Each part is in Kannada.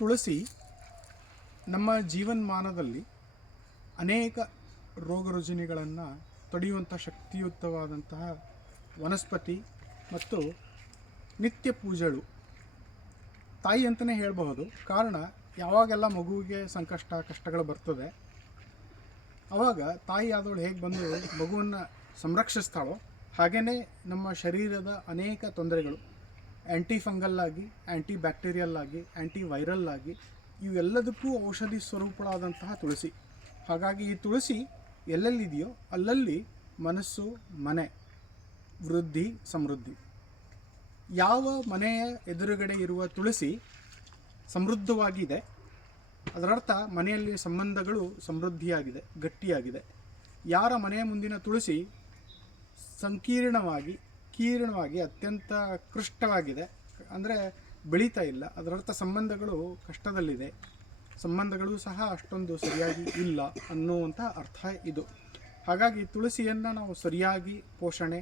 ತುಳಸಿ ನಮ್ಮ ಜೀವನಮಾನದಲ್ಲಿ ಅನೇಕ ರೋಗ ರುಜಿನಗಳನ್ನು ತಡೆಯುವಂಥ ಶಕ್ತಿಯುತವಾದಂತಹ ವನಸ್ಪತಿ ಮತ್ತು ನಿತ್ಯ ಪೂಜೆಗಳು ತಾಯಿ ಅಂತಲೇ ಹೇಳಬಹುದು. ಕಾರಣ ಯಾವಾಗೆಲ್ಲ ಮಗುವಿಗೆ ಕಷ್ಟಗಳು ಬರ್ತದೆ, ಆವಾಗ ತಾಯಿ ಆದವಳು ಹೇಗೆ ಬಂದು ಮಗುವನ್ನು ಸಂರಕ್ಷಿಸ್ತಾಳೋ ಹಾಗೆಯೇ ನಮ್ಮ ಶರೀರದ ಅನೇಕ ತೊಂದರೆಗಳು ಆ್ಯಂಟಿ ಫಂಗಲ್ ಆಗಿ, ಆ್ಯಂಟಿ ಬ್ಯಾಕ್ಟೀರಿಯಲ್ ಆಗಿ, ಆ್ಯಂಟಿ ವೈರಲ್ ಆಗಿ ಇವೆಲ್ಲದಕ್ಕೂ ಔಷಧಿ ಸ್ವರೂಪಳಾದಂತಹ ತುಳಸಿ. ಹಾಗಾಗಿ ಈ ತುಳಸಿ ಎಲ್ಲೆಲ್ಲಿದೆಯೋ ಅಲ್ಲಲ್ಲಿ ಮನಸ್ಸು, ಮನೆ, ವೃದ್ಧಿ, ಸಮೃದ್ಧಿ. ಯಾವ ಮನೆಯ ಎದುರುಗಡೆ ಇರುವ ತುಳಸಿ ಸಮೃದ್ಧವಾಗಿದೆ, ಅದರರ್ಥ ಮನೆಯಲ್ಲಿ ಸಂಬಂಧಗಳು ಸಮೃದ್ಧಿಯಾಗಿದೆ, ಗಟ್ಟಿಯಾಗಿದೆ. ಯಾರ ಮನೆಯ ಮುಂದಿನ ತುಳಸಿ ಕೀರ್ಣವಾಗಿ ಅತ್ಯಂತ ಕೃಷ್ಟವಾಗಿದೆ, ಅಂದರೆ ಬೆಳೀತಾ ಇಲ್ಲ, ಅದರರ್ಥ ಸಂಬಂಧಗಳು ಕಷ್ಟದಲ್ಲಿದೆ, ಸಂಬಂಧಗಳು ಸಹ ಅಷ್ಟೊಂದು ಸರಿಯಾಗಿ ಇಲ್ಲ ಅನ್ನುವಂಥ ಅರ್ಥ ಇದು. ಹಾಗಾಗಿ ತುಳಸಿಯನ್ನು ನಾವು ಸರಿಯಾಗಿ ಪೋಷಣೆ,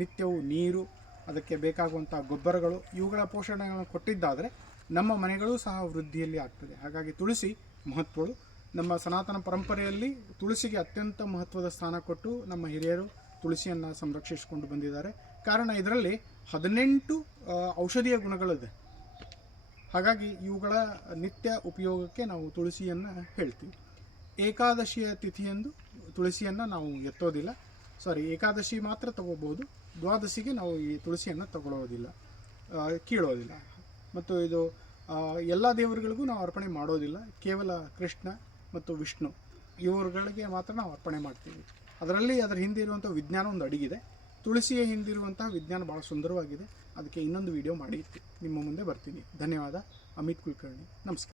ನಿತ್ಯವೂ ನೀರು, ಅದಕ್ಕೆ ಬೇಕಾಗುವಂಥ ಗೊಬ್ಬರಗಳು ಇವುಗಳ ಪೋಷಣೆಗಳನ್ನು ಕೊಟ್ಟಿದ್ದಾದರೆ ನಮ್ಮ ಮನೆಗಳು ಸಹ ವೃದ್ಧಿಯಲ್ಲಿ ಆಗ್ತದೆ. ಹಾಗಾಗಿ ತುಳಸಿ ಮಹತ್ವಗಳು. ನಮ್ಮ ಸನಾತನ ಪರಂಪರೆಯಲ್ಲಿ ತುಳಸಿಗೆ ಅತ್ಯಂತ ಮಹತ್ವದ ಸ್ಥಾನ ಕೊಟ್ಟು ನಮ್ಮ ಹಿರಿಯರು ತುಳಸಿಯನ್ನು ಸಂರಕ್ಷಿಸಿಕೊಂಡು ಬಂದಿದ್ದಾರೆ. ಕಾರಣ ಇದರಲ್ಲಿ 18 ಔಷಧೀಯ ಗುಣಗಳಿದೆ. ಹಾಗಾಗಿ ಇವುಗಳ ನಿತ್ಯ ಉಪಯೋಗಕ್ಕೆ ನಾವು ತುಳಸಿಯನ್ನು ಹೇಳ್ತೀವಿ. ಏಕಾದಶಿಯ ತಿಥಿಯಂದು ತುಳಸಿಯನ್ನು ನಾವು ಎತ್ತೋದಿಲ್ಲ, ಏಕಾದಶಿ ಮಾತ್ರ ತಗೋಬೋದು. ದ್ವಾದಶಿಗೆ ನಾವು ಈ ತುಳಸಿಯನ್ನು ತಗೊಳ್ಳೋದಿಲ್ಲ, ಕೀಳೋದಿಲ್ಲ. ಮತ್ತು ಇದು ಎಲ್ಲ ದೇವರುಗಳಿಗೂ ನಾವು ಅರ್ಪಣೆ ಮಾಡೋದಿಲ್ಲ, ಕೇವಲ ಕೃಷ್ಣ ಮತ್ತು ವಿಷ್ಣು ಇವರುಗಳಿಗೆ ಮಾತ್ರ ನಾವು ಅರ್ಪಣೆ ಮಾಡ್ತೀವಿ. ಅದರ ಹಿಂದೆ ಇರುವಂಥ ವಿಜ್ಞಾನ ಒಂದು ಅಡಗಿದೆ. ತುಳಸಿಯ ಹಿಂದಿರುವಂತಹ ವಿಜ್ಞಾನ ಭಾಳ ಸುಂದರವಾಗಿದೆ. ಅದಕ್ಕೆ ಇನ್ನೊಂದು ವಿಡಿಯೋ ಮಾಡಿ ನಿಮ್ಮ ಮುಂದೆ ಬರ್ತೀನಿ. ಧನ್ಯವಾದ. ಅಮಿತ್ ಕುಲಕರ್ಣಿ. ನಮಸ್ಕಾರ.